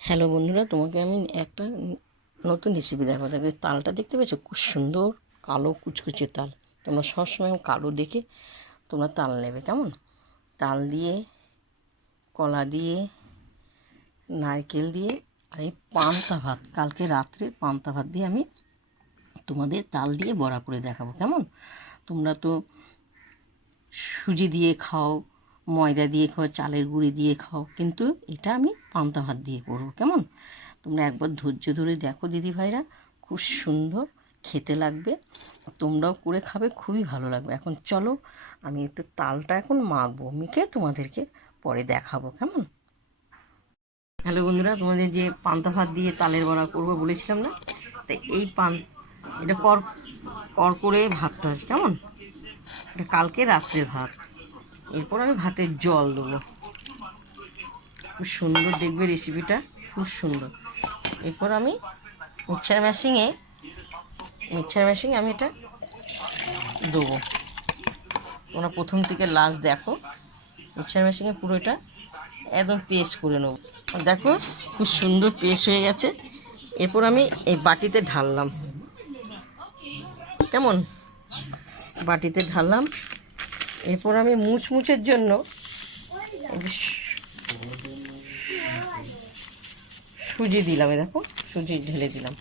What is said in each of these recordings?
Hello বন্ধুরা, তোমাকে আমি একটা নতুন রেসিপি দেখাবো। দেখো তালটা দেখতে পেয়েছো, খুব সুন্দর কালো কুচকুচে তাল। তোমরা সবসময় কালো দেখে তোমরা তাল নেবে, কেমন? তাল দিয়ে, কলা দিয়ে, নারকেল দিয়ে, আর এই পান্তা ভাত, কালকে রাত্রে পান্তা ভাত দিয়ে আমি তোমাদের তাল দিয়ে বড়া করে দেখাবো, কেমন? তোমরা তো সুজি দিয়ে খাও, ময়দা দিয়ে খাও, চালের গুঁড়ি দিয়ে খাও, কিন্তু এটা আমি পান্তা ভাত দিয়ে করবো, কেমন? তোমরা একবার ধৈর্য ধরে দেখো দিদি ভাইরা, খুব সুন্দর খেতে লাগবে। তোমরাও করে খাবে, খুবই ভালো লাগবে। এখন চলো আমি একটু তালটা এখন মাখবো, মেখে তোমাদেরকে পরে দেখাবো, কেমন? হ্যালো বন্ধুরা, তোমাদের যে পান্তা ভাত দিয়ে তালের বড়া করবো বলেছিলাম না, তাই এই এটা কর করে ভাতটা, কেমন? এটা কালকে রাত্রের ভাত। এরপর আমি ভাতের জল দেবো। খুব সুন্দর দেখবে রেসিপিটা, খুব সুন্দর। এরপর আমি মিক্সার মেশিনে আমি এটা দেবো। তোমরা প্রথম থেকে লাস্ট দেখো। মিক্সার মেশিনে পুরো এটা একদম পেস্ট করে নেবো। দেখো খুব সুন্দর পেস্ট হয়ে গেছে। এরপর আমি এই বাটিতে ঢাললাম, কেমন? বাটিতে ঢাললাম। এরপর আমি মুচমুচের জন্য সুজি দিলাম, দেখো সুজি ঢেলে দিলাম।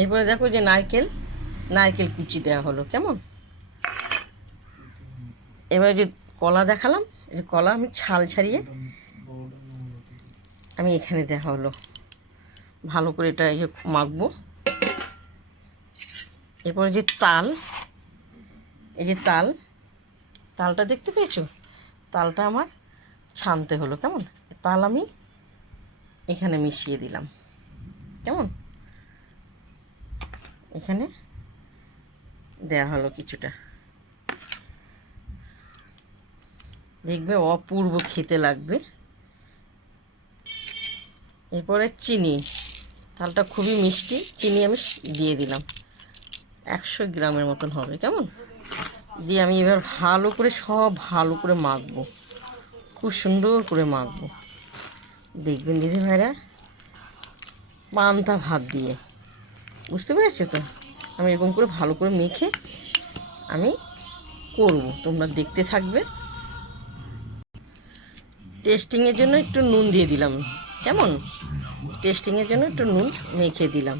এরপরে দেখো যে নারকেল কুচি দেওয়া হলো, কেমন? এবারে যে কলা দেখালাম, যে কলা আমি ছাল ছাড়িয়ে আমি এখানে দেওয়া হলো। ভালো করে এটা মাখবো। এরপরে যে এই যে তালটা দেখতে পেয়েছো? তালটা আমার ছানতে হলো, কেমন? তাল আমি এখানে মিশিয়ে দিলাম, কেমন? এখানে দেয়া হলো কিছুটা। দেখবে অপূর্ব খেতে লাগবে। এরপরে চিনি, তালটা খুবই মিষ্টি, চিনি আমি দিয়ে দিলাম 100 গ্রামের মতন হবে, কেমন? দিয়ে আমি এবার ভালো করে ভালো করে মাখবো, খুব সুন্দর করে মাখবো। দেখবেন দিদি ভাইরা, পান্তা ভাত দিয়ে, বুঝতে পেরেছো তো? আমি এরকম করে ভালো করে মেখে আমি করব, তোমরা দেখতে থাকবে। টেস্টিংয়ের জন্য একটু নুন দিয়ে দিলাম, কেমন? টেস্টিংয়ের জন্য একটু নুন মেখে দিলাম।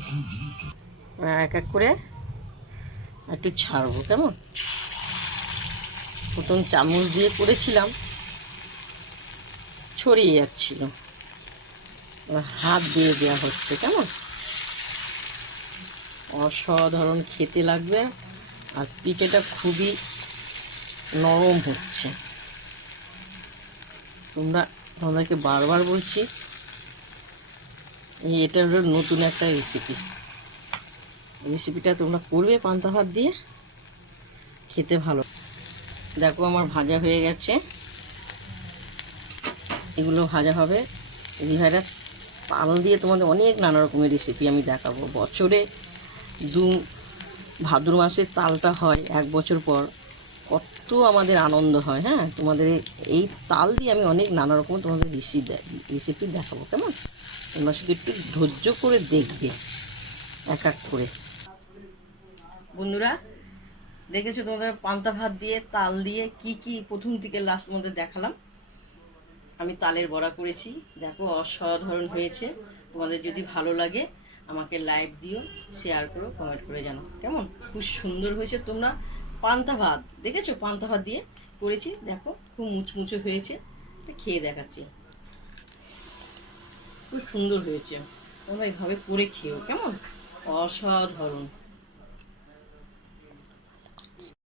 এক এক করে একটু ছাড়বো, কেমন? প্রথম চামচ দিয়ে করেছিলাম, ছড়িয়ে যাচ্ছিল, হাত দিয়ে দেওয়া হচ্ছে, কেমন? অসাধারণ খেতে লাগবে। আর পিঠেটা খুবই নরম হচ্ছে। তোমাদেরকে বারবার বলছি, এটা হলো নতুন একটা রেসিপিটা তোমরা করবে পান্তা ভাত দিয়ে, খেতে ভালো। দেখো আমার ভাজা হয়ে গেছে, এগুলো ভাজা হবে। দিদি ভাইরা, তাল দিয়ে তোমাদের অনেক নানা রকমের রেসিপি আমি দেখাবো। বছরে ভাদ্র মাসে তালটা হয়, 1 বছর পর কত আমাদের আনন্দ হয়। হ্যাঁ, তোমাদের এই তাল দিয়ে আমি অনেক নানা রকম তোমাদের রেসিপি দেখাবো, কেমন? তোমরা শুধু একটু ধৈর্য করে দেখবে এক এক করে। বন্ধুরা দেখেছো, তোমাদের পান্তা ভাত দিয়ে তাল দিয়ে কি প্রথম থেকে লাস্ট তোমাদের দেখালাম। আমি তালের বড়া করেছি, দেখো অসাধারণ হয়েছে। তোমাদের যদি ভালো লাগে আমাকে লাইক দিও, শেয়ার করো, কমেন্ট করে জানাও, কেমন? খুব সুন্দর হয়েছে। তোমরা পান্তা ভাত দেখেছো, পান্তা ভাত দিয়ে করেছি, দেখো খুব মুচমুচে হয়েছে। খেয়ে দেখাচ্ছি, খুব সুন্দর হয়েছে। তোমরা এইভাবে করে খেও, কেমন? অসাধারণ।